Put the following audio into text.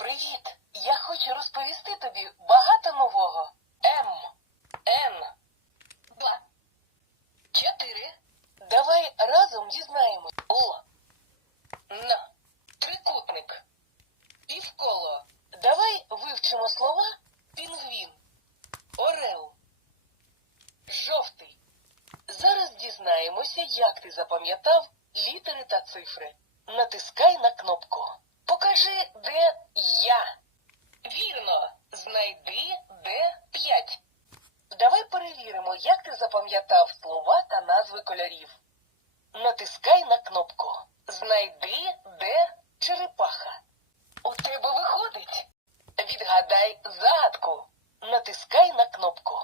Привіт! Я хочу розповісти тобі багато нового. М. Н. Два. Чотири. Давай разом дізнаємось. О. Н. Трикутник. Півколо. Давай вивчимо слова пінгвін. Орел. Жовтий. Зараз дізнаємося, як ти запам'ятав літери та цифри. Натискай на Знайди Д5. Давай перевіримо, як ти запам'ятав слова та назви кольорів. Натискай на кнопку. Знайди Д черепаха. У тебе виходить. Відгадай загадку. Натискай на кнопку.